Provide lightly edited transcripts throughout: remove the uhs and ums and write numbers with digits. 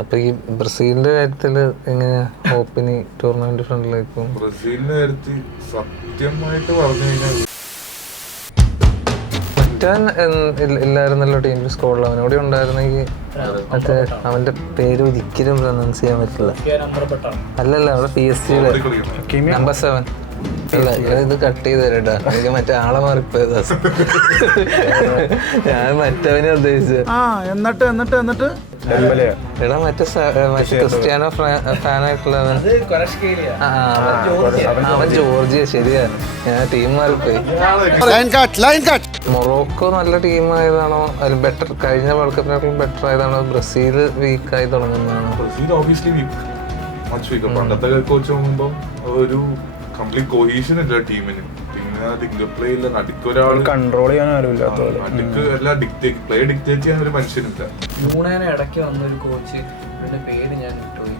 അപ്പൊ ഈ ബ്രസീലിന്റെ കാര്യത്തില് എങ്ങനെയാ ഹോപ്പിന് ടൂർണമെന്റ് ഫ്രണ്ടിലേക്കും? ബ്രസീലിന്റെ കാര്യത്തിൽ സത്യമായിട്ട് പറഞ്ഞു കഴിഞ്ഞാൽ മറ്റാൻ ഇല്ലായിരുന്നല്ലോ ടീമിൽ സ്കോഡിൽ, അവനോടെ ഉണ്ടായിരുന്നെങ്കിൽ മറ്റേ അവന്റെ പേര് ഒരിക്കലും പ്രൊനൗൺസ് ചെയ്യാൻ പറ്റില്ല. അല്ലല്ല അവിടെ PSG നമ്പർ 7. അല്ല ഇത് കട്ട് ചെയ്ത് തരട്ടാ, എനിക്ക് മറ്റേ ആളെ മാറിപ്പോയതാ. ഞാൻ മറ്റവനെ ഉദ്ദേശിച്ചത്. എടാ മറ്റേ ക്രിസ്ത്യാനോ ഫാനായിട്ടുള്ളവൻ, അവൻ ജോർജിയ. ശരിയാ, ഞാൻ ടീം മാറിപ്പോയി. മൊറോക്കോ നല്ല ടീമായതാണോ, അതിൽ ബെറ്റർ കഴിഞ്ഞ വേൾഡ് കപ്പിനേക്കാളും ബെറ്റർ ആയതാണോ, ബ്രസീൽ വീക്കായി തുടങ്ങുന്നതാണോ? Brazil obviously weak, much weak. പണ്ടത്തെ കോച്ച് നോക്കുമ്പോൾ ഒരു കംപ്ലീറ്റ് കൊഹീഷൻ ഇല്ല ടീമിന്. പ്ലേ ഇല്ല, നടുക്കൊരാൾ കൺട്രോൾ ചെയ്യാൻ നടുക്ക് എല്ലാം പ്ലേ ഡിക്റ്റേറ്റ് ചെയ്യാൻ ഒരു മനുഷ്യനില്ല. യൂണേനെ ഇടയ്ക്ക് വന്നൊരു കോച്ച്, അവരുടെ പേര് ഞാൻ വിട്ടുപോയി.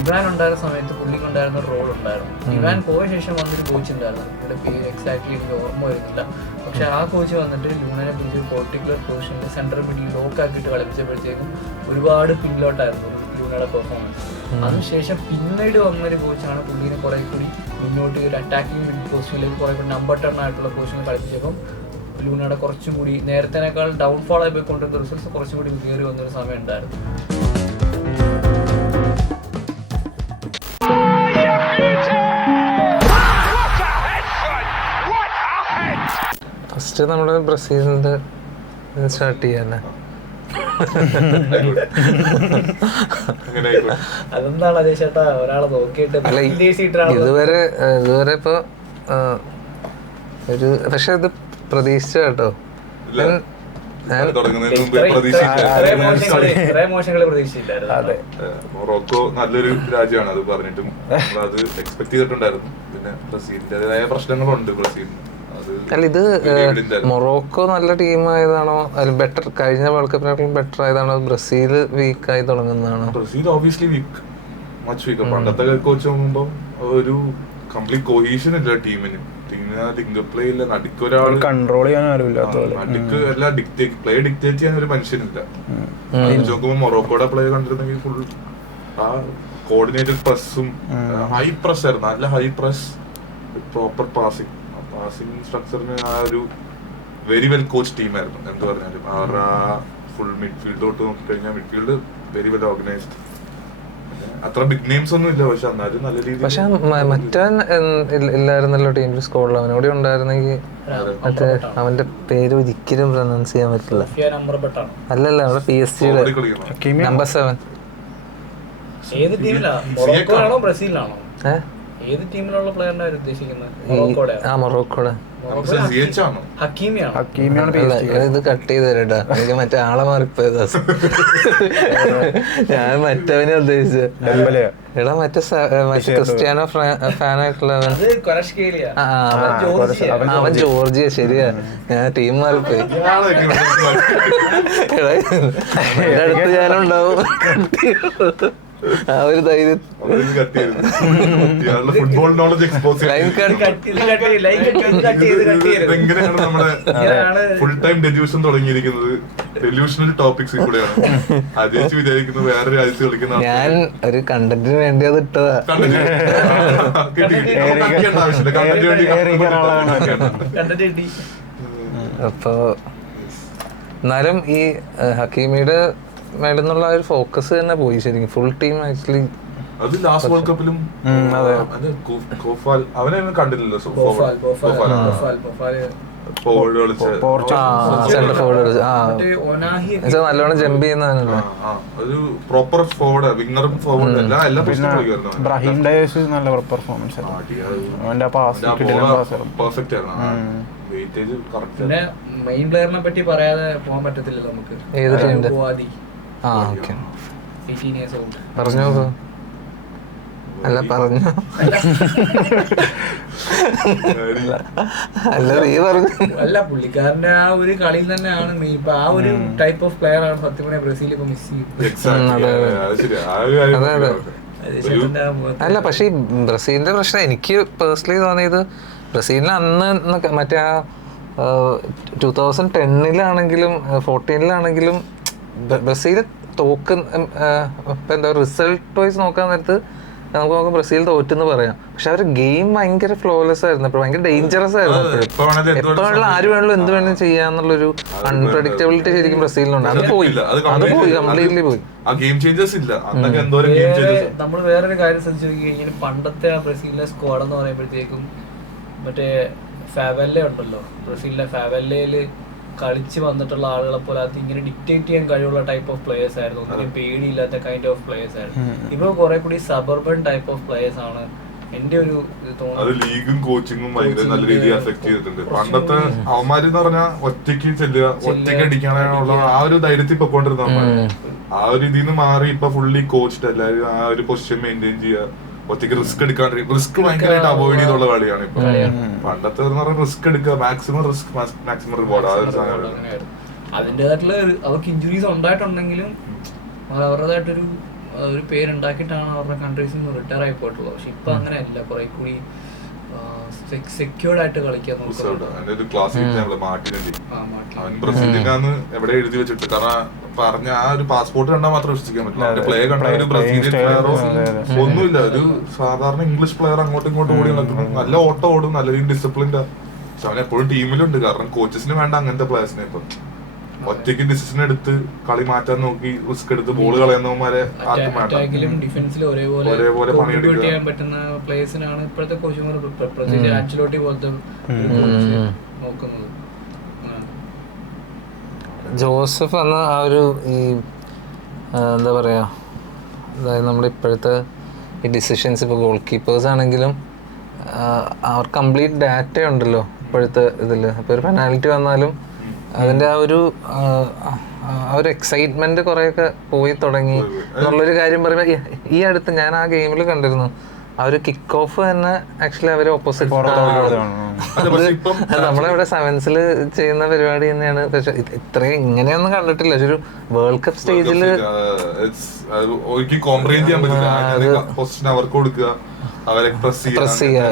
ഇവാൻ ഉണ്ടായിരുന്ന സമയത്ത് പുള്ളിക്ക് ഉണ്ടായിരുന്ന ഒരു റോൾ ഉണ്ടായിരുന്നു. ഇവാൻ പോയ ശേഷം വന്നൊരു കോച്ച് ഉണ്ടായിരുന്നു, അവരുടെ പേര് എക്സാക്ട്ലി എനിക്ക് ഓർമ്മ വരുന്നില്ല. പക്ഷെ ആ കോച്ച് വന്നിട്ട് യൂണേനെ കുറിച്ച് ഒരു പെർട്ടിക്കുലർ പൊസിഷനിൽ സെൻട്രൽ മിഡിൽ ലോക്ക് ആക്കിയിട്ട് കളിപ്പിച്ചപ്പോഴത്തേക്കും ഒരുപാട് പിന്നിലോട്ടായിരുന്നു യൂണയുടെ പെർഫോമൻസ്. അതിനുശേഷം പിന്നീട് വന്നൊരു കോച്ചാണ് പുള്ളിനെ കുറെ കൂടി മുന്നോട്ട് ഒരു അറ്റാക്കിംഗ് മിഡ് പൊസിഷനിലേക്ക് കുറെ കൂടി നമ്പർ 10 ആയിട്ടുള്ള പൊസിഷനിൽ കളിപ്പിച്ചപ്പം ലൂണയുടെ കുറച്ചും കൂടി നേരത്തേനേക്കാൾ ഡൗൺഫോൾ ആയി പോയിക്കൊണ്ടിരുന്ന റിസൾട്ട്സ് കുറച്ചും കൂടി കയറി വന്നൊരു സമയം ഉണ്ടായിരുന്നു. ഫസ്റ്റ് നമ്മുടെ ബ്രസീലിന്റെ സ്റ്റാർട്ട് ചെയ്യാല്ലേ? അതെന്താണ് അതേ ചേട്ടാ ഒരാളെ നോക്കിയിട്ട് ഇതുവരെ ഇപ്പൊ ഒരു, പക്ഷെ ഇത് പ്രതീക്ഷിച്ച കേട്ടോ. മൊറോക്കോ നല്ലൊരു രാജ്യമാണ്, അത് പറഞ്ഞിട്ടും അത് എക്സ്പെക്ട് ചെയ്തിട്ടുണ്ടായിരുന്നു. പിന്നെ ബ്രസീലിന്റേതായ പ്രശ്നങ്ങളുണ്ട് ബ്രസീലിന്. അല്ല ഇത് മൊറോക്കോ നല്ല ടീമായതാണോ, അതിൽ ബെറ്റർ കഴിഞ്ഞ വേൾഡ് കപ്പിനേക്കാളും ബെറ്റർ ആയതാണോ, ബ്രസീൽ വീക്കായി തുടങ്ങുന്നതാണോ? Brazil obviously weak, much weak. പണ്ടത്തെ കോച്ച് നോക്കുമ്പോൾ ഒരു കംപ്ലീറ്റ് കൊഹീഷൻ ഇല്ല ടീമിന്. പ്ലേ ഇല്ല, നടുക്കൊരാൾ കൺട്രോൾ ചെയ്യാൻ നടുക്ക് എല്ലാം പ്ലേ ഡിക്റ്റേറ്റ് ചെയ്യാൻ ഒരു മനുഷ്യനില്ല. നോക്കുമ്പോൾ മൊറോക്കോയുടെ പ്ലേ കണ്ടിരുന്നെങ്കിൽ ഫുൾ ആ കോർഡിനേറ്റഡ് പ്രസ്സും ഹൈ പ്രസ് ആയിരുന്നു, നല്ല ഹൈ പ്രസ്, പ്രോപ്പർ പാസിംഗ് സ്ട്രക്ചറിന് ആ ഒരു വെരി വെൽ കോച്ച് ടീമായിരുന്നു. എന്ത് പറഞ്ഞാലും അവരുടെ ഫുൾ മിഡ്ഫീൽഡ് തൊട്ട് നോക്കിക്കഴിഞ്ഞാൽ മിഡ്ഫീൽഡ് വെരി വെൽ ഓർഗനൈസ്ഡ്. അത്ര ബിഗ് നെയിംസ് ഒന്നും ഇല്ല, പക്ഷെ എന്നാലും നല്ല രീതിയിൽ. പക്ഷെ മറ്റാൻ ഇല്ലായിരുന്നല്ലോ ടീമിൽ സ്കോഡിൽ, അവനോടെ ഉണ്ടായിരുന്നെങ്കിൽ മറ്റേ അവന്റെ പേര് ഒരിക്കലും പ്രൊനൗൺസ് ചെയ്യാൻ പറ്റില്ല. അല്ലല്ല അവിടെ PSG നമ്പർ 7. ഏത് ടീമിലാ, മൊറോക്കോയാണോ ബ്രസീലിലാണോ? ഏത് ടീമിലുള്ള പ്ലെയറിനെ ഉദ്ദേശിക്കുന്നത്? മൊറോക്കോടെ. ഇത് കട്ട് ചെയ്ത് തരട്ടാ, എനിക്ക് മറ്റേ ആളെ മാറിപ്പോയതാ. ഞാൻ മറ്റവനെ ഉദ്ദേശിച്ചത്. എടാ മറ്റേ ക്രിസ്ത്യാനോ ഫാനായിട്ടുള്ളവൻ, അവൻ ജോർജിയ. ശരിയാ, ഞാൻ ടീം മാറിപ്പോയി. എന്റെ അടുത്ത് ഞാനുണ്ടാവും ആ ഒരു ധൈര്യം. ഫുട്ബോൾ നോളജ് എക്സ്പോസ് എങ്ങനെയാണ് നമ്മുടെ ഫുൾ ടൈം ഡെല്യൂഷൻ തുടങ്ങിയിരിക്കുന്നത്. ഡെല്യൂഷണൽ ടോപ്പിക്സ് കൂടെയാണ്. ആദ്യം വിചാരിക്കുന്നത് വേറെ രാജ്യത്ത് കളിക്കുന്ന. ഞാൻ ഒരു കണ്ടന്റിന് വേണ്ടി അത് ഇട്ടതാ. അപ്പൊ എന്നാലും ഈ ഹക്കീമിയുടെ മേലെന്നുള്ള ഒരു ഫോക്കസ് തന്നെ പോയി ശരിക്കും. ഫുൾ ടീം ആക്ച്വലി അത് ലാസ്റ്റ് വേൾഡ് കപ്പിലും അവനെ കണ്ടില്ലല്ലോ. നല്ലോണം ജമ്പ് ചെയ്യുന്നതാണല്ലോ. ഒരു പ്രോപ്പർ ഫോർവേഡ്, വിങ്ങറും ഫോർവേഡ് എല്ലാ ബ്രഹീം ഡയേഴ്സ് നല്ല പെർഫോമൻസ് പെർഫെക്റ്റ് ആയിരുന്നു. Weightage correct. പിന്നെ മെയിൻ പ്ലെയറിനെ പറ്റി പറയാതെ പോകാൻ പറ്റത്തില്ലല്ലോ നമുക്ക്. ഏത് ടീമിന്റെ? പറഞ്ഞോ അല്ല പറഞ്ഞു അല്ല നീ പറഞ്ഞു. അല്ല പുള്ളിക്കാരന്റെ ആ ഒരു കളിയിൽ തന്നെയാണ് ഇപ്പൊ ആ ഒരു ടൈപ്പ് ഓഫ് പ്ലെയർ ആണ് സത്യം പറഞ്ഞാൽ ബ്രസീൽ ഇപ്പൊ മിസ് ചെയ്യും. അല്ല പക്ഷെ ഈ ബ്രസീലിന്റെ പ്രശ്നം എനിക്ക് പേഴ്സണലി തോന്നിയത്, ബ്രസീലിന് അന്ന് മറ്റേ ആ 2010-ലാണെങ്കിലും 14-ലാണെങ്കിലും ബ്രസീൽ ഇപ്പം എന്താ റിസൾട്ട് വൈസ് നോക്കാൻ നേരത്ത് നമുക്ക് നോക്കാം ബ്രസീൽ തോറ്റെന്ന് പറയാം. പക്ഷെ അവർ ഗെയിം ഭയങ്കര ഫ്ലോലെസ് ആയിരുന്നു, ഭയങ്കര ഡേഞ്ചറസ് ആയിരുന്നു. എപ്പോഴുള്ള ആര് വേണമെങ്കിലും എന്ത് വേണമെങ്കിലും ചെയ്യാന്നുള്ളൊരു അൺപ്രഡിക്റ്റബിലിറ്റി ശരിക്കും ബ്രസീലിനുണ്ട്. അത് പോയി കംപ്ലീറ്റ്ലി പോയി. നമ്മൾ വേറൊരു കാര്യം ശ്രദ്ധിച്ചു നോക്കി കഴിഞ്ഞാൽ പണ്ടത്തെ ആ ബ്രസീലിന്റെ സ്ക്വാഡ് എന്ന് പറയുമ്പോഴത്തേക്കും മറ്റേ ഫാവെല്ല ഉണ്ടല്ലോ, ബ്രസീലിന്റെ ഫാവെല്ലയില് കളിച്ച് വന്നിട്ടുള്ള ആളുകളെ പോലെ അത് ഇങ്ങനെ ഡിക്റ്റേറ്റ് ചെയ്യാൻ കഴിവുള്ള ടൈപ്പ് ഓഫ് പ്ലേയേഴ്സ് ആയിരുന്നു. ഒന്നിനും പേടിയില്ലാത്ത കൈൻഡ് ഓഫ് പ്ലേയേഴ്സ് ആയിരുന്നു. ഇപ്പൊ കുറെ കൂടി സബർബൻ ടൈപ്പ് ഓഫ് പ്ലേയേഴ്സ് ആണ് എന്റെ ഒരു ഇത് തോന്നുന്നത്. ലീഗും കോച്ചിങ്ങും ഭയങ്കര നല്ല രീതിയിൽ എഫക്ട് ചെയ്തിട്ടുണ്ട്. പണ്ടത്തെ അവന്മാര് എന്ന് പറഞ്ഞാൽ ഒറ്റയ്ക്ക് ചെല്ലുക, ഒറ്റയ്ക്ക് അടിക്കാനുള്ള ആ ഒരു ധൈര്യത്തിൽ പൊക്കോണ്ടിരുന്ന അവന്മാര് ആ ഒരു ഇതിൽ നിന്ന് മാറി ഇപ്പൊ ഫുള്ളി കോച്ച്ഡ്, എല്ലാവരും ആ ഒരു പൊസിഷൻ മെയിൻറ്റെയിൻ ചെയ്യുക, ഒറ്റയ്ക്ക് റിസ്ക് എടുക്കാണ്ട് റിസ്ക് ഭയങ്കരമായിട്ട് അവോയ്ഡ് ചെയ്തുള്ള കളിയാണ് ഇപ്പൊ. പണ്ടത്തെ റിസ്ക് എടുക്കുക, മാക്സിമം റിസ്ക് മാക്സിമം റിവാർഡ്, ആ ഒരു സാധനമാണ്. അതിൻ്റെതായിട്ടുള്ള അവർക്ക് ഇഞ്ചുറീസ് ഉണ്ടായിട്ടുണ്ടെങ്കിലും അവരുടേതായിട്ടൊരു ഒരു പേരുണ്ടാക്കിയിട്ടാണ് അവരുടെ കൺട്രീസിൽ നിന്ന് റിട്ടയർ ആയി പോയിട്ടുള്ളത്. പക്ഷെ ഇപ്പൊ അങ്ങനെയല്ല, കുറെ കൂടി സെക്യൂർഡ് ആയിട്ട് കളിക്കാൻ അവൻ ബ്രസീലിനാന്ന് എവിടെ എഴുതി വെച്ചിട്ട്, കാരണം പറഞ്ഞ ആ ഒരു പാസ്പോർട്ട് കണ്ടാൽ മാത്രം വിശ്വസിക്കാൻ പറ്റില്ല. പ്ലേ കണ്ട ഒരു ബ്രസീലിയൻ പ്ലെയറോ ഒന്നുമില്ല, ഒരു സാധാരണ ഇംഗ്ലീഷ് പ്ലെയർ അങ്ങോട്ടും ഇങ്ങോട്ടും ഓടി നടക്കുന്നു, നല്ല ഓട്ടം ഓടും, നല്ല രീതിയിൽ ഡിസിപ്ലിൻഡ്. പക്ഷെ അവൻ എപ്പോഴും ടീമിലുണ്ട്, കാരണം കോച്ചസിന് വേണ്ട അങ്ങനത്തെ പ്ലേയേഴ്സിനെ. ഇപ്പൊ ഒറ്റയ്ക്ക് ഡിസിഷൻ എടുത്ത് കളി മാറ്റാൻ നോക്കി റിസ്ക് എടുത്ത് ബോൾ കളയുന്നവന്മാരെ ആർക്കും വേണ്ട. ഒരേപോലെ പണിയെടുക്കാൻ പറ്റുന്ന പ്ലേയേഴ്സിനാണ് ഇപ്പോഴത്തെ കോച്ചുമാർ ആൻചെലോട്ടി പോലത്തെ നോക്കുന്നത്. ജോസഫ് എന്ന ആ ഒരു ഈ എന്താ പറയുക, അതായത് നമ്മുടെ ഇപ്പോഴത്തെ ഈ ഡിസിഷൻസ്, ഇപ്പോൾ ഗോൾ കീപ്പേഴ്സ് ആണെങ്കിലും അവർ കംപ്ലീറ്റ് ഡാറ്റ ഉണ്ടല്ലോ ഇപ്പോഴത്തെ ഇതിൽ. അപ്പോൾ ഒരു പെനാൽറ്റി വന്നാലും അതിൻ്റെ ആ ഒരു എക്സൈറ്റ്മെന്റ് കുറേയൊക്കെ പോയി തുടങ്ങി എന്നുള്ളൊരു കാര്യം പറയുമ്പോൾ ഈ അടുത്ത് ഞാൻ ആ ഗെയിമിൽ കണ്ടിരുന്നു. ആ ഒരു കിക്ക് ഓഫ് തന്നെ ആക്ച്വലി അവര് ഓപ്പോസിറ്റ് നമ്മളിവിടെ സെവൻസിൽ ചെയ്യുന്ന പരിപാടി തന്നെയാണ്. പക്ഷെ ഇത്രയും ഇങ്ങനെയൊന്നും കണ്ടിട്ടില്ല. പക്ഷെ ഒരു വേൾഡ് കപ്പ് സ്റ്റേജില് അവരെ പ്രസ് ചെയ്യാ.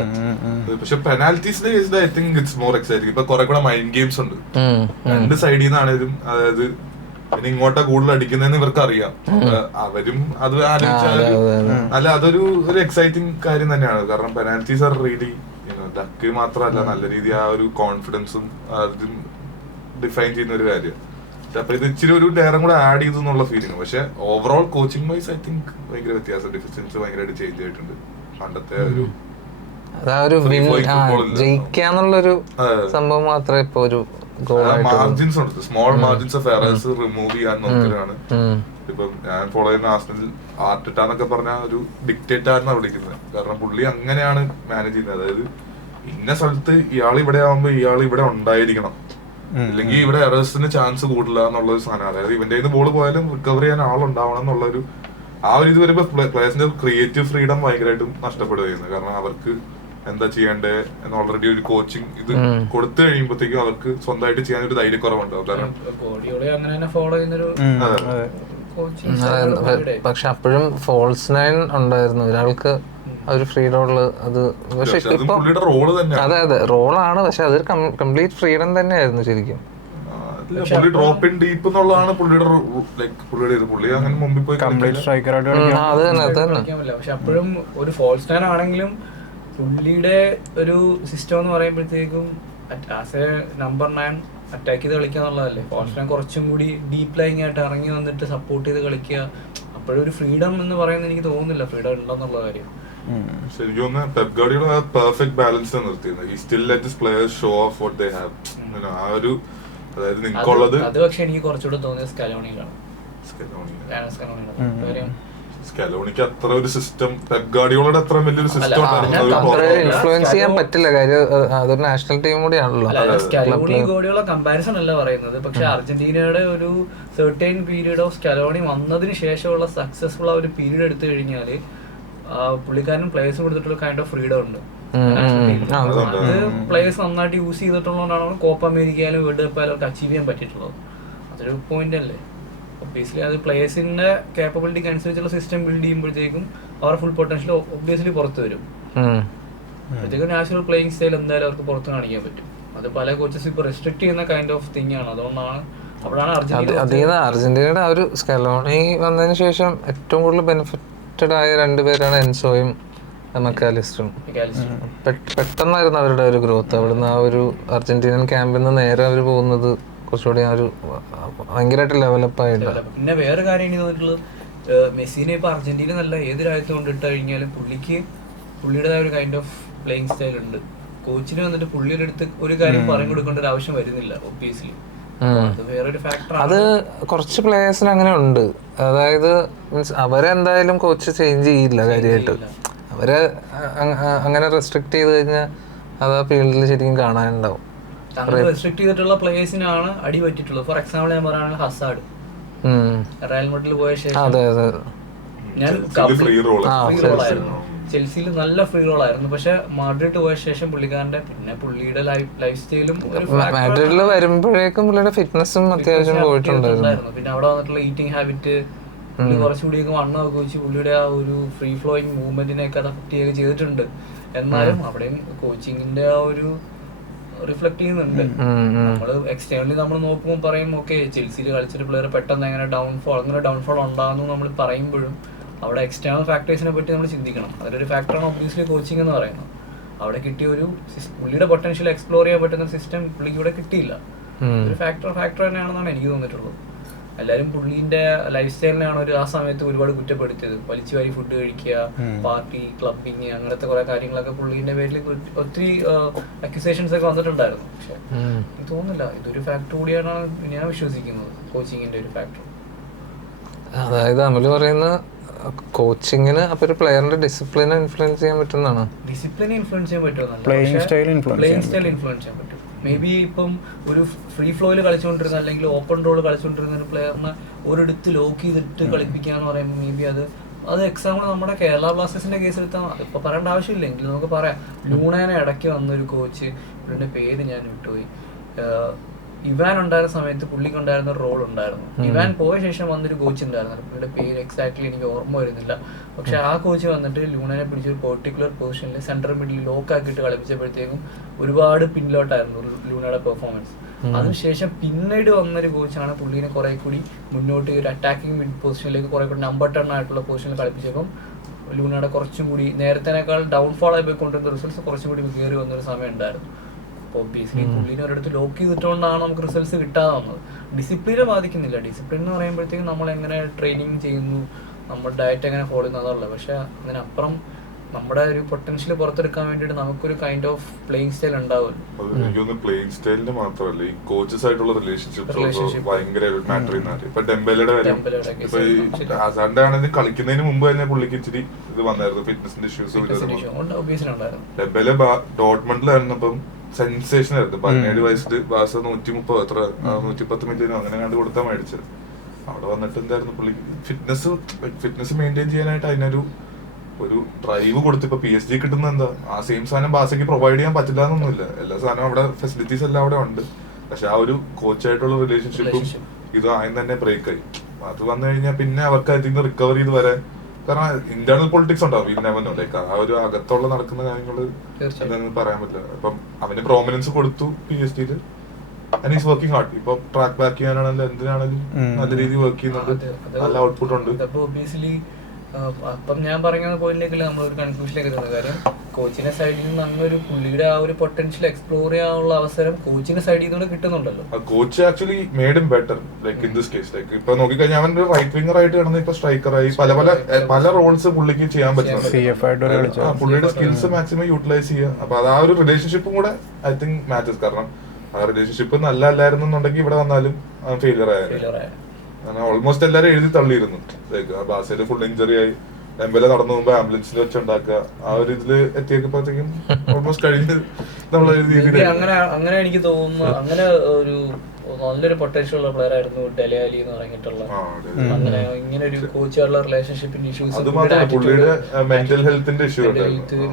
പക്ഷെ പെനാൽറ്റീസിന്റെ കേസിൽ I think it's more exciting. ഇപ്പൊ കുറെ കൂടെ മൈൻഡ് ഗെയിംസ് ഉണ്ട് രണ്ട് സൈഡിൽ നിന്നാണേലും. അതായത് പിന്നെ ഇങ്ങോട്ടാ കൂടുതൽ അടിക്കുന്നതെന്ന് ഇവർക്ക് അറിയാം. അവരും അത് ആലോചിച്ചാലും അല്ല, അതൊരു എക്സൈറ്റിംഗ് കാര്യം തന്നെയാണ്. കാരണം പെനാൽറ്റീസ് ആർ റിയലി ലക്ക് മാത്രമല്ല, നല്ല രീതിയിൽ ആ ഒരു കോൺഫിഡൻസും അതും ഡിഫൈൻ ചെയ്യുന്ന ഒരു കാര്യം. അപ്പൊ ഇത് ഇച്ചിരി ഒരു ഡയറും കൂടെ ആഡ് ചെയ്തു എന്നുള്ള ഫീലിംഗ്. പക്ഷെ overall coaching vice I think ഭയങ്കര വ്യത്യാസം, ഡിഫിഷ്യൻസ് ഭയങ്കരമായിട്ട് ചേഞ്ച് ആയിട്ടുണ്ട്. പണ്ടത്തെ ഒരു ജയിക്കാന്നുള്ളൊരു സംഭവം മാത്രമേ ഇപ്പൊ ഒരു മാർജിൻസ് ഉണ്ട്, small margins of errors remove ചെയ്യാൻ നോക്കലാണ്. ഇപ്പം ഞാൻ ഫോളോ ചെയ്യുന്ന ആർസണൽ ആർട്ടിറ്റ എന്നൊക്കെ പറഞ്ഞ ഒരു ഡിക്റ്റേറ്ററാണ് വിളിക്കുന്നത്. കാരണം പുള്ളി അങ്ങനെയാണ് മാനേജ് ചെയ്യുന്നത്. അതായത് ഇന്ന സ്ഥലത്ത് ഇയാൾ ഇവിടെ ആവുമ്പോ ഇയാൾ ഇവിടെ ഉണ്ടായിരിക്കണം, ഇല്ലെങ്കിൽ ഇവിടെ എറേഴ്സിന് ചാൻസ് കൂടില്ല എന്നുള്ളൊരു സാധനം. അതായത് ഇവന്റെ കയ്യിൽ ബോൾ പോയാലും റിക്കവർ ചെയ്യാൻ ആളുണ്ടാവണം എന്നുള്ളൊരു ആ ഒരു ഇത് വരുമ്പോ പ്ലേയേഴ്സിന്റെ ക്രിയേറ്റീവ് ഫ്രീഡം ഭയങ്കരമായിട്ടും നഷ്ടപ്പെടുകയാണ്. കാരണം അവർക്ക് എന്താ ചെയ്യേണ്ടത് എന്ന് ഓൾറെഡി ഒരു കോച്ചിങ് ഇത് കൊടുത്തു കഴിയുമ്പോഴത്തേക്കും അവർക്ക് സ്വന്തമായിട്ട് ചെയ്യാൻ ഒരു ധൈര്യക്കുറവുണ്ടാവും. കാരണം പക്ഷെ അപ്പോഴും ഫോൾസ് നയൻ ഉണ്ടായിരുന്നു ഒരാൾക്ക് ഒരു ഫ്രീഡം ഉള്ളത്. അത് പക്ഷെ അതെ അതെ റോളാണ്, പക്ഷെ അതൊരു കംപ്ലീറ്റ് ഫ്രീഡം തന്നെയായിരുന്നു ശരിക്കും. പുള്ളി ഡ്രോപ്പ് ഇൻ ഡീപ്പ് എന്നുള്ളതാണ് പുള്ളിയുടെ പുള്ളി അങ്ങനെ മുമ്പിൽ പോയി പക്ഷെ അപ്പോഴും ഒരു ഫോൾസ് നയൻ ആണെങ്കിലും പുള്ളിയുടെ ഒരു സിസ്റ്റം എന്ന് പറയുമ്പോഴത്തേക്കും ആസ് എ നമ്പർ 9 അറ്റാക്ക് ചെയ്ത് കളിക്കുക എന്നുള്ളതല്ലേ. ഫോൾസ് നയൻ കുറച്ചും കൂടി ഡീപ് ലൈങ് ആയിട്ട് ഇറങ്ങി വന്നിട്ട് സപ്പോർട്ട് ചെയ്ത് കളിക്കുക. അപ്പോഴും ഒരു ഫ്രീഡം എന്ന് പറയുന്നത് എനിക്ക് തോന്നുന്നില്ല ഫ്രീഡം ഉണ്ടെന്നുള്ള കാര്യം. ശരിക്കും ഒന്ന് പെപ് ഗാർഡിയോള പെർഫെക്റ്റ് ബാലൻസ് നിർത്തിയത്. He still let his players show of what they have. ആ ഒരു അതായത് നിങ്ങൾക്കുള്ളത്. അത് പക്ഷെ എനിക്ക് കുറച്ചുകൂടെ തോന്നിയത് സ്കലോണിയിലാണ്. സ്കലോണിക്ക് അത്ര ഒരു സിസ്റ്റം പെപ് ഗാർഡിയോളയുടെ അത്ര വലിയൊരു സിസ്റ്റം ഇൻഫ്ലുവൻസ് ചെയ്യാൻ പറ്റില്ല. കാര്യം അതൊരു നാഷണൽ ടീം കൂടിയാണല്ലോ. സ്കലോണി ഗാർഡിയോള കമ്പാരിസൺ അല്ല പറയുന്നത്. പക്ഷെ അർജന്റീനയുടെ ഒരു സെർട്ടൈൻ പീരീഡ് ഓഫ് സ്കലോണി വന്നതിന് ശേഷമുള്ള സക്സസ്ഫുൾ ആ ഒരു പീരീഡ് എടുത്തു കഴിഞ്ഞാല് പുള്ളിക്കാരനും പ്ലേയേഴ്സും കൊടുത്തിട്ടുള്ള കൈൻഡ് ഓഫ് ഫ്രീഡം ഉണ്ട്. അത് പ്ലേയേഴ്സ് നന്നായിട്ട് യൂസ് ചെയ്തിട്ടുള്ളതുകൊണ്ടാണ് കോപ്പ അമേരിക്കയിലും വേൾഡ് കപ്പായാലും അവർക്ക് അച്ചീവ് ചെയ്യാൻ പറ്റിയിട്ടുള്ളത്. അതൊരു പോയിന്റ് അല്ലേ. ഒബ്വിയസ്ലി അത് പ്ലേയേഴ്സിന്റെ കേപ്പബിലിറ്റിക്ക് അനുസരിച്ചുള്ള സിസ്റ്റം ബിൽഡ് ചെയ്യുമ്പോഴത്തേക്കും അവരുടെ ഫുൾ പൊട്ടൻഷ്യൽ ഒബ്വിയസ്ലി പുറത്ത് വരും. അപ്പോഴത്തേക്കും നാച്ചുറൽ പ്ലേയിങ് സ്റ്റൈൽ എന്തായാലും അവർക്ക് പുറത്ത് കാണിക്കാൻ പറ്റും. അത് പല കോച്ചസ് ഇപ്പൊ റെസ്ട്രിക്ട് ചെയ്യുന്ന കൈൻഡ് ഓഫ് തിങ് ആണ്. അതുകൊണ്ടാണ് അപ്പോഴാണ് അതിൽ അർജന്റീനയുടെ ആ ഒരു സ്കലോണി വന്നതിന് ശേഷം ഏറ്റവും കൂടുതൽ ബെനിഫിറ്റഡ് ആയ രണ്ടുപേരാണ് എൻസോയും മക്കാലിസ്റ്ററും. പെട്ടെന്നായിരുന്നു അവരുടെ ഒരു ഗ്രോത്ത്. അവിടുന്ന് ആ ഒരു അർജന്റീനൻ ക്യാമ്പിൽ നിന്ന് നേരെ അവർ പോകുന്നത് കുറച്ചുകൂടി ആ ഒരു ഭയങ്കരമായിട്ട് ഡെവലപ്പ് ആയിട്ട്. പിന്നെ വേറെ കാര്യം എനിക്ക് തോന്നിയിട്ടുള്ളത്, മെസ്സിനെ ഇപ്പൊ അർജന്റീന നല്ല ഏത് രാജ്യത്ത് കൊണ്ടിട്ട് കഴിഞ്ഞാലും പുള്ളിയുടേതായ ഒരു കൈൻഡ് ഓഫ് പ്ലേയിങ് സ്റ്റൈൽ ഉണ്ട്. കോച്ചിന് വന്നിട്ട് പുള്ളിയുടെ അടുത്ത് ഒരു കാര്യം പറഞ്ഞു കൊടുക്കേണ്ട ഒരു ആവശ്യം വരുന്നില്ല ഒബ്വിയസ്ലി. അത് വേറൊരു ഫാക്ടർ. അത് കുറച്ച് പ്ലേയേഴ്സിന് അങ്ങനെ ഉണ്ട്. അതായത് മീൻസ് അവരെന്തായാലും കോച്ച് ചേഞ്ച് ചെയ്യില്ല കാര്യമായിട്ട്. അവരെ അങ്ങനെ റെസ്ട്രിക്ട് ചെയ്ത് കഴിഞ്ഞാൽ അത് ആ ഫീൽഡിൽ ശരിക്കും കാണാനുണ്ടാവും. അങ്ങനെ റെസ്ട്രിക്ട് ചെയ്തിട്ടുള്ള പ്ലേയേഴ്സിനാണ് അടി പറ്റിയിട്ടുള്ളത്. ഫോർ എക്സാമ്പിൾ ഞാൻ പറയുകയാണെങ്കിൽ ഹസാർഡ് റയൽ മാഡ്രിഡിൽ പോയ ശേഷം ഞാൻ ഫ്രീ റോളായിരുന്നു. ചെൽസിയിൽ നല്ല ഫ്രീ റോൾ ആയിരുന്നു. പക്ഷെ മാഡ്രിഡ് പോയ ശേഷം പുള്ളിക്കാരന്റെ പിന്നെ പുള്ളിയുടെ ലൈഫ് സ്റ്റൈലും മാഡ്രിഡിൽ വരുമ്പോഴേക്കും പുള്ളിയുടെ ഫിറ്റ്നസും അത്യാവശ്യം പോയിട്ടുണ്ടായിരുന്നു. പിന്നെ അവിടെ വന്നിട്ടുള്ള ഈറ്റിംഗ് ഹാബിറ്റ് കുറച്ചുകൂടിയൊക്കെ വണ്ണമൊക്കെ വെച്ച് പുള്ളിയുടെ ആ ഒരു ഫ്രീ ഫ്ലോയിങ് മൂവ്മെന്റിനെയൊക്കെ അത് അഫക്ട് ചെയ്യുക ചെയ്തിട്ടുണ്ട്. എന്നാലും അവിടെയും കോച്ചിങ്ങിന്റെ ആ ഒരു റിഫ്ലക്ട് ചെയ്യുന്നുണ്ട്. നമ്മള് എക്സ്റ്റേണലി നമ്മൾ നോക്കുമ്പോൾ പറയും ഓക്കെ ചെൽസിയിൽ കളിച്ചൊരു പ്ലെയർ പെട്ടെന്ന് എങ്ങനെ ഡൗൺഫോൾ ഉണ്ടാകുന്നു നമ്മൾ പറയുമ്പോഴും അവിടെ എക്സ്റ്റേണൽ ഫാക്ടേഴ്സിനെ പറ്റി നമ്മൾ ചിന്തിക്കണം. അതിലൊരു ഫാക്ടറാണ് ഒബ്വിയസ്ലി കോച്ചിങ് എന്ന് പറയുന്നത്. അവിടെ കിട്ടിയ ഒരു പുള്ളിയുടെ പൊട്ടൻഷ്യൽ എക്സ്പ്ലോർ ചെയ്യാൻ പറ്റുന്ന സിസ്റ്റം പുള്ളിക്ക് ഇവിടെ കിട്ടിയില്ല. ഒരു ഫാക്ടർ തന്നെയാണെന്നാണ് എനിക്ക് തോന്നിയിട്ടുള്ളത്. എല്ലാവരും പുള്ളിന്റെ ലൈഫ് സ്റ്റൈലിനെയാണ് ഒരു ആ സമയത്ത് ഒരുപാട് കുറ്റപ്പെടുത്തിയത്. വലിച്ചു വാരി ഫുഡ് കഴിക്കുക, പാർട്ടി, ക്ലബിങ്, അങ്ങനത്തെ കുറെ കാര്യങ്ങളൊക്കെ പുള്ളിന്റെ പേരിൽ ഒത്തിരി അക്യൂസേഷൻസ് ഒക്കെ വന്നിട്ടുണ്ടായിരുന്നു. പക്ഷെ എനിക്ക് തോന്നുന്നില്ല ഇതൊരു ഫാക്ടർ കൂടിയാണ് ഞാൻ വിശ്വസിക്കുന്നത്, കോച്ചിങ്ങിന്റെ ഒരു ഫാക്ടർ. അതായത് അമല് പറയുന്ന കോച്ചിങ്ങിന് അപ്പൊ ഒരു പ്ലെയറിന്റെ ഡിസിപ്ലിനെ ഇൻഫ്ലുവൻസ് ചെയ്യാൻ പറ്റുന്നതാണ്. ഡിസിപ്ലിനെ ഇൻഫ്ലുവൻസ് ചെയ്യാൻ പറ്റുമെന്നല്ല, പ്ലേയിങ് സ്റ്റൈൽ ഇൻഫ്ലുവൻസ് ചെയ്യാൻ പറ്റും. മേ ബി ഇപ്പം ഒരു ഫ്രീ ഫ്ലോയിൽ കളിച്ചുകൊണ്ടിരുന്ന അല്ലെങ്കിൽ ഓപ്പൺ റോൾ കളിച്ചുകൊണ്ടിരുന്ന ഒരു പ്ലെയറിനെ ഒരിടത്ത് ലോക്ക് ചെയ്തിട്ട് കളിപ്പിക്കാന്ന് പറയുമ്പോൾ മേ ബി അത് എക്സാമ്പിൾ നമ്മുടെ കേരള ബ്ലാസ്റ്റേഴ്സിന്റെ കേസ് എടുത്താൽ ഇപ്പൊ പറയേണ്ട ആവശ്യമില്ല എങ്കിലും നമുക്ക് പറയാം. ലൂണേനെ ഇടയ്ക്ക് വന്നൊരു കോച്ച്, പുള്ളിന്റെ പേര് ഞാൻ വിട്ടുപോയി, ഇവാൻ ഉണ്ടായിരുന്ന സമയത്ത് പുള്ളിക്ക് ഉണ്ടായിരുന്ന ഒരു റോൾ ഉണ്ടായിരുന്നു. ഇവാൻ പോയ ശേഷം വന്നൊരു കോച്ച് ഉണ്ടായിരുന്നു, പുള്ളിയുടെ പേര് എക്സാക്ട്ലി എനിക്ക് ഓർമ്മ വരുന്നില്ല. പക്ഷെ ആ കോച്ച് വന്നിട്ട് ലൂണനെ പിടിച്ചൊരു പെർട്ടിക്കുലർ പൊസിഷനിൽ സെൻട്രൽ മിഡിൽ ലോക്ക് ആക്കിയിട്ട് കളിപ്പിച്ചപ്പോഴത്തേക്കും ഒരുപാട് പിന്നിലോട്ടായിരുന്നു ലൂണയുടെ പെർഫോമൻസ്. അതിനുശേഷം പിന്നീട് വന്നൊരു കോച്ചാണ് പുള്ളിനെ കുറെ കൂടി മുന്നോട്ട് ഒരു അറ്റാക്കിംഗ് മിഡ് പൊസിഷനിലേക്ക് കുറെ കൂടി നമ്പർ 10 ആയിട്ടുള്ള പൊസിഷനിൽ കളിപ്പിച്ചപ്പം ലൂണയുടെ കുറച്ചും കൂടി നേരത്തേനേക്കാൾ ഡൗൺഫോൾ ആയി പോയിക്കൊണ്ടിരുന്ന റിസൾട്ട്സ് കുറച്ചും കൂടി കയറി വന്നൊരു സമയം ഉണ്ടായിരുന്നു. ഒബ്വിയസ്ലി പുള്ളിനെ ഒരിടത്ത് ലോക്ക് ചെയ്തിട്ടുകൊണ്ടാണ് നമുക്ക് റിസൾട്ട്സ് കിട്ടാതെ വന്നത്. ഡിസിപ്ലിനെ ബാധിക്കുന്നില്ല. ഡിസിപ്ലിൻ എന്ന് പറയുമ്പോഴത്തേക്കും നമ്മൾ എങ്ങനെ ട്രെയിനിങ് ചെയ്യുന്നു, നമ്മുടെ ഡയറ്റ് എങ്ങനെ ഫോളോ ചെയ്യുന്നു അതുള്ളത്. പക്ഷെ അതിനപ്പുറം നമ്മുടെ ഒരു പൊട്ടൻഷ്യൽ പുറത്തെടുക്കാൻ വേണ്ടിയിട്ട് നമുക്കൊരു കൈൻഡ് ഓഫ് പ്ലേയിങ് സ്റ്റൈൽ ഉണ്ടാവുമല്ലോ. എനിക്കൊന്ന് പ്ലേയിങ് സ്റ്റൈലിന് മാത്രമല്ല ഈ കോച്ചസ് ആയിട്ടുള്ള റിലേഷൻഷിപ്പ് ഭയങ്കര മാറ്റർ ചെയ്യുന്നത്. ഇപ്പൊ ഡെംബെലയുടെ കാര്യം, ഇപ്പൊ ഈ ഹസാർഡ് ആണെങ്കിൽ കളിക്കുന്നതിന് മുമ്പ് തന്നെ പുള്ളിക്ക് ഇച്ചിരി ഇത് വന്നായിരുന്നു, ഫിറ്റ്നസിന്റെ ഇഷ്യൂസ്. ഡെംബെലെ ഡോട്ട്മണ്ടിലായിരുന്നപ്പം സെൻസേഷൻ ആയിരുന്നു. 17 വയസ്സിൽ ബാസ 130 മില്യനോ അങ്ങനെ കണ്ട് കൊടുത്താൽ മേടിച്ചത്. അവിടെ വന്നിട്ട് എന്തായിരുന്നു പുള്ളിക്ക് ഫിറ്റ്നസ് മെയിൻറ്റെയിൻ ചെയ്യാനായിട്ട് അതിനൊരു ഡ്രൈവ് കൊടുത്ത്. ഇപ്പൊ PSG കിട്ടുന്ന എന്താ ആ സെയിം സാധനം ബാസയ്ക്ക് പ്രൊവൈഡ് ചെയ്യാൻ പറ്റില്ല എന്നൊന്നുമില്ല. എല്ലാ സാധനവും അവിടെ ഫെസിലിറ്റീസ് എല്ലാം അവിടെ ഉണ്ട്. പക്ഷെ ആ ഒരു കോച്ചായിട്ടുള്ള റിലേഷൻഷിപ്പും ഇത് ആദ്യം തന്നെ ബ്രേക്ക് ആയി. അത് വന്നു കഴിഞ്ഞാൽ പിന്നെ അവർക്ക് അതിൽ റിക്കവർ ചെയ്ത് വരാൻ, കാരണം ഇന്റേണൽ പൊളിറ്റിക്സ് ഉണ്ടാവും ഇന്നവനോ, ലൈക്ക് ആ ഒരു അകത്തുള്ള നടക്കുന്ന കാര്യങ്ങള് എന്താണെന്ന് പറയാൻ പറ്റില്ല. ഇപ്പം അവന് പ്രോമിനൻസ് കൊടുത്തു PSG and is working hard. ഇപ്പൊ ട്രാക്ക് ബാക്ക് ചെയ്യാനാണെങ്കിലും എന്തിനാണെങ്കിലും നല്ല രീതിയിൽ വർക്ക് ചെയ്യുന്നുണ്ട്, നല്ല ഔട്ട്പുട്ട് ഉണ്ട്. അപ്പം ഞാൻ പറയുന്ന പോയിന്റിലേക്കല്ല നമ്മളൊരു കൺക്ലൂഷനിലേക്ക് എത്തുന്നത്. കാര്യം കോച്ചിന്റെ സൈഡിൽ നിന്ന് അങ്ങനെ പുള്ളിയുടെ ആ ഒരു പൊട്ടൻഷ്യൽ എക്സ്പ്ലോർ ചെയ്യാനുള്ള അവസരം കോച്ചിന്റെ സൈഡിൽ നിന്ന് കിട്ടുന്നുണ്ടല്ലോ. Coach actually made him better like in this case. Like ഇപ്പൊ നോക്കിക്കഴിഞ്ഞാൽ അവൻ ഒരു റൈറ്റ് വിംഗർ ആയിട്ട് കിടന്ന് ഇപ്പൊ സ്ട്രൈക്കറായി പല റോൾസ് പുള്ളിക്ക് ചെയ്യാൻ പറ്റുന്നുണ്ട്. പുള്ളിയുടെ സ്കിൽസ് മാക്സിമം യൂട്ടിലൈസ് ചെയ്യുക. അപ്പൊ അത് ആ ഒരു റിലേഷൻഷിപ്പും കൂടെ ഐ തിങ്ക് മാച്ചസ്. കാരണം ആ റിലേഷൻഷിപ്പ് നല്ല അല്ലായിരുന്നുണ്ടെങ്കിൽ ഇവിടെ വന്നാലും ഫെയിലിയർ ആയാലും ഓൾമോസ്റ്റ് എല്ലാരും എഴുതി തള്ളിയിരുന്നു. ബാസയില് ഫുൾ ഇഞ്ചറി ആയി, ഡെംബെലെ നടന്നു പോകുമ്പോ ആംബുലൻസിൽ വെച്ചുണ്ടാക്കുക, ആ ഒരു ഇതില് എത്തിയപ്പോഴത്തേക്കും ഓൾമോസ്റ്റ് കഴിഞ്ഞ് നമ്മൾ അങ്ങനെ എനിക്ക് തോന്നുന്നു. അങ്ങനെ ഒരു നല്ലൊരു പൊട്ടൻഷ്യൽ ഉള്ള പ്ലെയർ ആയിരുന്നു ഡെലെ അലി എന്ന് പറഞ്ഞിട്ടുള്ള. അങ്ങനെ ഇങ്ങനെ ഒരു കോച്ചുള്ള റിലേഷൻഷിപ്പിന്റെ ഇഷ്യൂസ്, മെന്റൽ ഹെൽത്തിന്റെ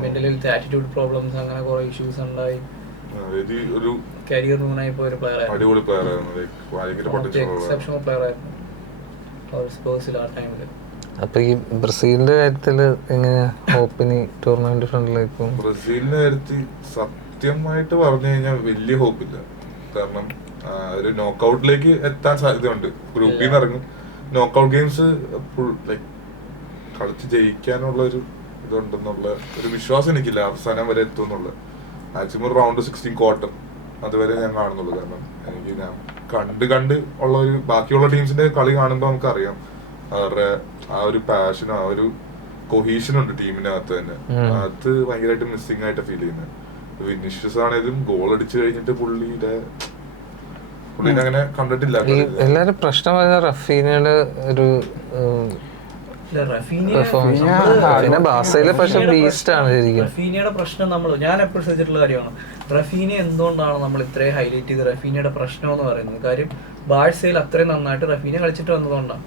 മെന്റൽ ഹെൽത്ത് ആറ്റിറ്റ്യൂഡ് പ്രോബ്ലംസ്, അങ്ങനെ കുറെ ഇഷ്യൂസ് ഉണ്ടായി. ഒരു കരിയർ റൂണായി പോയ ഒരു പ്ലെയർ ആയിരുന്നു. അപ്പൊ ഈ ബ്രസീലിന്റെ കാര്യത്തില് എങ്ങനെയാ ഹോപ്പിന് ടൂർണമെന്റ് ഫ്രണ്ടിലേക്കും? ബ്രസീലിന്റെ കാര്യത്തിൽ സത്യമായിട്ട് പറഞ്ഞു കഴിഞ്ഞാൽ വലിയ ഹോപ്പില്ല. കാരണം ഒരു നോക്കൌട്ടിലേക്ക് എത്താൻ സാധ്യതയുണ്ട്. ഗ്രൂപ്പിൽ നിന്ന് ഇറങ്ങും. നോക്കൌട്ട് ഗെയിംസ് ലൈക്ക് കളിച്ച് ജയിക്കാനുള്ള ഒരു ഇതുണ്ടെന്നുള്ള ഒരു വിശ്വാസം എനിക്കില്ല അവസാനം വരെ എത്തുമെന്നുള്ള. മാക്സിമം റൗണ്ട് 16 ക്വാർട്ടർ അതുവരെ ഞാൻ കാണുന്നുള്ളൂ. കാരണം എനിക്ക് ഞാൻ കണ്ട് ഉള്ള ഒരു ബാക്കിയുള്ള ടീംസിന്റെ കളി കാണുമ്പോൾ നമുക്കറിയാം അവരുടെ ആ ഒരു പാഷൻ, ആ ഒരു കൊഹീഷൻ ഉണ്ട് ടീമിനകത്ത് തന്നെ. അത് ഭയങ്കരമായിട്ട് മിസ്സിംഗ് ആയിട്ട് ഫീൽ ചെയ്യുന്നത്. വിനീഷ്യസ് ആണെങ്കിലും ഗോൾ അടിച്ചു കഴിഞ്ഞിട്ട് പുള്ളിനെ അങ്ങനെ കണ്ടിട്ടില്ല. എല്ലാരും പ്രശ്നം പറഞ്ഞ റഫീനയുടെ ഒരു റഫീനയുടെ പ്രശ്നം ഞാൻ എപ്പോഴും ശ്രദ്ധിച്ചിട്ടുള്ള കാര്യമാണ്. റഫീന എന്തുകൊണ്ടാണ് നമ്മൾ ഇത്രയും ഹൈലൈറ്റ് ചെയ്ത് റഫീനയുടെ പ്രശ്നം എന്ന് പറയുന്നത്? കാര്യം ബാഴ്സയിൽ അത്രയും നന്നായിട്ട് റഫീന കളിച്ചിട്ട് വന്നതുകൊണ്ടാണ്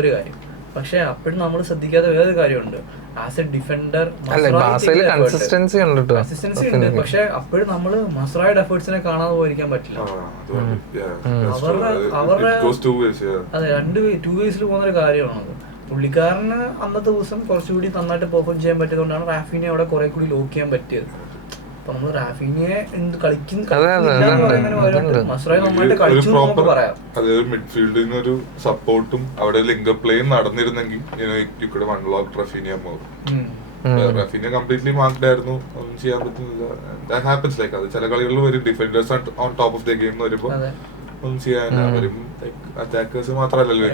ഒരു കാര്യം. പക്ഷെ അപ്പോഴും നമ്മൾ ശ്രദ്ധിക്കാത്ത വേറൊരു കാര്യമുണ്ട്. ആസ് എ ഡിഫൻഡർ കൺസിസ്റ്റൻസി ഉണ്ട്. പക്ഷെ അപ്പോഴും നമ്മള് മസ്രായുടെ എഫേർട്സിനെ കാണാതെ പോയിരിക്കാൻ പറ്റില്ല. അവരുടെ അതെ 2 വേസിൽ പോകുന്ന ഒരു കാര്യമാണത്. പുള്ളിക്കാരന് അന്നത്തെ ദിവസം കുറച്ചുകൂടി നന്നായിട്ട് പെർഫോം ചെയ്യാൻ പറ്റിയതുകൊണ്ടാണ് റാഫീനെ അവിടെ കുറെ കൂടി ലോക്ക് ചെയ്യാൻ പറ്റിയത്. അപ്പൊ നമ്മള് റാഫീനെ മിഡ്ഫീൽഡിൽ നിന്നൊരു സപ്പോർട്ടും അവിടെ ലിങ്ക് പ്ലേയും നടന്നിരുന്നെങ്കിൽ റഫീന കംപ്ലീറ്റ്ലി മാർക്ക്ഡ് ആയിരുന്നു. ഒന്നും ചെയ്യാൻ പറ്റുന്നില്ല. ഹാപ്പൻസ് ലൈക്ക് അത് ചില കളികളിൽ വരും. Defenders on top of the game എന്ന് വരുമ്പോ ഒന്നും ചെയ്യാനില്ല. അവരും അറ്റാക്കേഴ്സ് മാത്രമല്ലല്ലോ.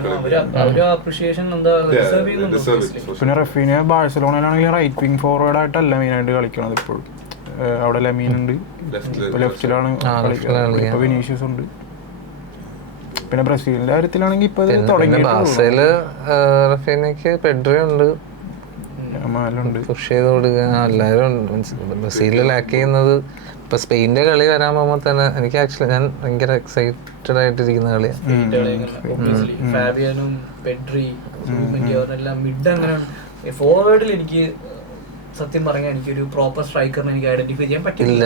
പിന്നെ റഫീന ബാഴ്സലോണയിലാണെങ്കിൽ റൈറ്റ് വിങ് ഫോർവേഡ് ആയിട്ടല്ല മെയിനായിട്ട് കളിക്കണത് ഇപ്പോഴും. അവിടെ ലെമീൻ ഉണ്ട്, ലെഫ്റ്റിലാണ് കളിക്കുന്നത്. ഇപ്പൊ വിനീഷ്യസ് ഉണ്ട്. പിന്നെ ബ്രസീലിന്റെ കാര്യത്തിലാണെങ്കിൽ ഇപ്പൊ തുടങ്ങി റഫീനക്ക് പെഡ്രി ഉണ്ട്, പുഷ് ചെയ്ത് കൊടുക്കുക. എല്ലാവരും ബ്രസീലിൽ ലാക്ക് ചെയ്യുന്നത്. ഇപ്പൊ സ്പെയിന്റെ കളി വരാൻ പോകുമ്പോ തന്നെ എനിക്ക് ആക്ച്വലി ഞാൻ ഭയങ്കര എക്സൈറ്റഡ് ആയിട്ടിരിക്കുന്ന കളിയാണ്. ഫോർവേഡിൽ എനിക്ക് സത്യം പറഞ്ഞാൽ എനിക്കൊരു പ്രോപ്പർ സ്ട്രൈക്കറിനെ എനിക്ക് ഐഡന്റിഫൈ ചെയ്യാൻ പറ്റില്ല.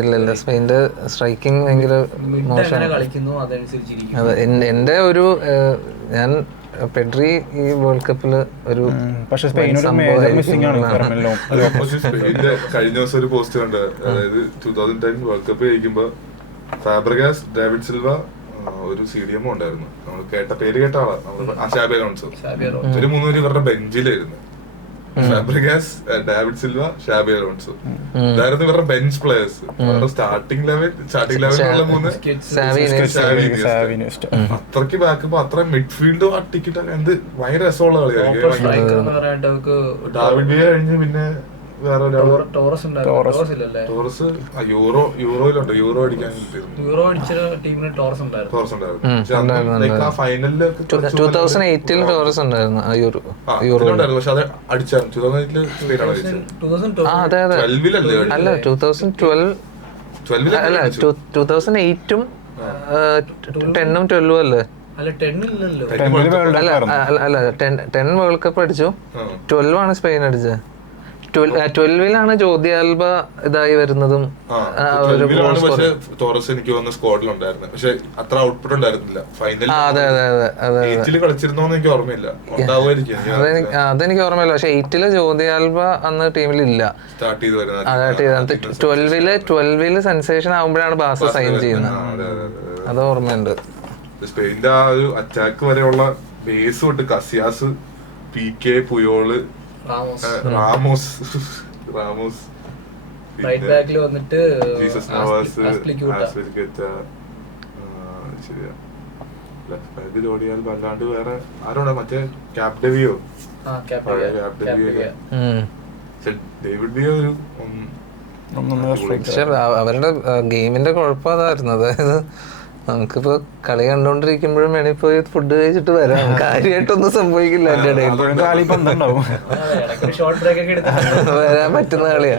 ഇല്ല സ്പെയിന്റെ സ്ട്രൈക്കിംഗ് ഭയങ്കര മോശമാണ്. കളിക്കുന്നു അതനുസരിച്ചിരിക്കും. അതെ എന്റെ ഒരു ഞാൻ പെഡ്രി ഈ വേൾഡ് കപ്പില് ഒരു സ്പെയിന്റെ കഴിഞ്ഞ ദിവസം ഒരു പോസ്റ്റ് കണ്ട്. അതായത് 2010 world cup ജയിക്കുമ്പോ Fabregas, David Silva, ഒരു CDM ഉണ്ടായിരുന്നു. നമ്മൾ പേര് കേട്ട ആളാ, ഷാബി അലോൺസോ. ഒരു 3 പേര് ഇവരുടെ ബെഞ്ചിലായിരുന്നു. Fabregas, David Silva, Shabi Alonso ഇതായിരുന്നു ഇവരുടെ ബെഞ്ച് പ്ലേയേഴ്സ്. സ്റ്റാർട്ടിംഗ് ലെവൽ 3 അത്രക്ക് ബാക്കപ്പ്, അത്ര മിഡ്ഫീൽഡ് അട്ടിക്കിട്ട് എന്ത് ഭയങ്കര രസമുള്ള കളിയായിരിക്കും. ഡാവിഡ് വിയ കഴിഞ്ഞ് പിന്നെ വേറെ ടോറസ് യൂറോയിലുണ്ട്. യൂറോ അടിക്കാൻ ടോറസ് ഉണ്ടായിരുന്നു. ഫൈനലില് 2008 ടോറസ് ഉണ്ടായിരുന്നു. പക്ഷെ അത് അടിച്ചായിരുന്നു 2008 സ്പെയിനാണ് അടിച്ചത്. അല്ല 2012 അല്ല 2008ഉം 10ഉം 12ഉം അല്ലേ? അല്ല 10 വേൾഡ് കപ്പ് അടിച്ചു. 12 ആണ് സ്പെയിൻ അടിച്ചത്. 12ലാണ് ജോർദി ആൽബ ഇതായി വരുന്നതും. ടോറസ് എനിക്ക് തോന്നുന്നു സ്ക്വാഡിലുണ്ടായിരുന്നു. പക്ഷെ അത്ര ഔട്ട്പുട്ട് ഉണ്ടായിരുന്നില്ല. ഫൈനലിൽ കളിച്ചിരുന്നോന്ന് എനിക്ക് ഓർമ്മയില്ല. അതെനിക്ക് ഓർമ്മയില്ല. പക്ഷെ 8ല് ജോർദി ആൽബ അന്ന് ടീമിലില്ല. സ്റ്റാർട്ട് ചെയ്ത് വരുന്നത് 12ല് സെൻസേഷൻ ആവുമ്പോഴാണ് ബാസ സൈൻ ചെയ്യുന്നത്. അത് ഓർമ്മയുണ്ട്. സ്പെയിന്റെ ആ ഒരു അറ്റാക്ക് വരെയുള്ള ബേസ് തൊട്ട് Casillas, PK, Puyol, Ramos right ബാക്കിൽ വന്നിട്ട് ജീസസ് നവാസ്, ശരിയാ. ലെഫ്റ്റ് ബാക്ക് ജോഡിയാൽ അല്ലാണ്ട് വേറെ ആരോടാ? മറ്റേ ക്യാപ്ഡെവിയോ, ഡേവിഡ് വിയ ഒരു അവരുടെ ഗെയിമിന്റെ കുഴപ്പം അതായിരുന്നു. അതായത് നമുക്കിപ്പോ കളി കണ്ടോണ്ടിരിക്കുമ്പോഴും വേണമെങ്കിൽ പോയി ഫുഡ് കഴിച്ചിട്ട് വരാം. കാര്യമായിട്ടൊന്നും സംഭവിക്കില്ല. എന്റെ ഇടയിൽ വരാൻ പറ്റുന്ന കളിയാ.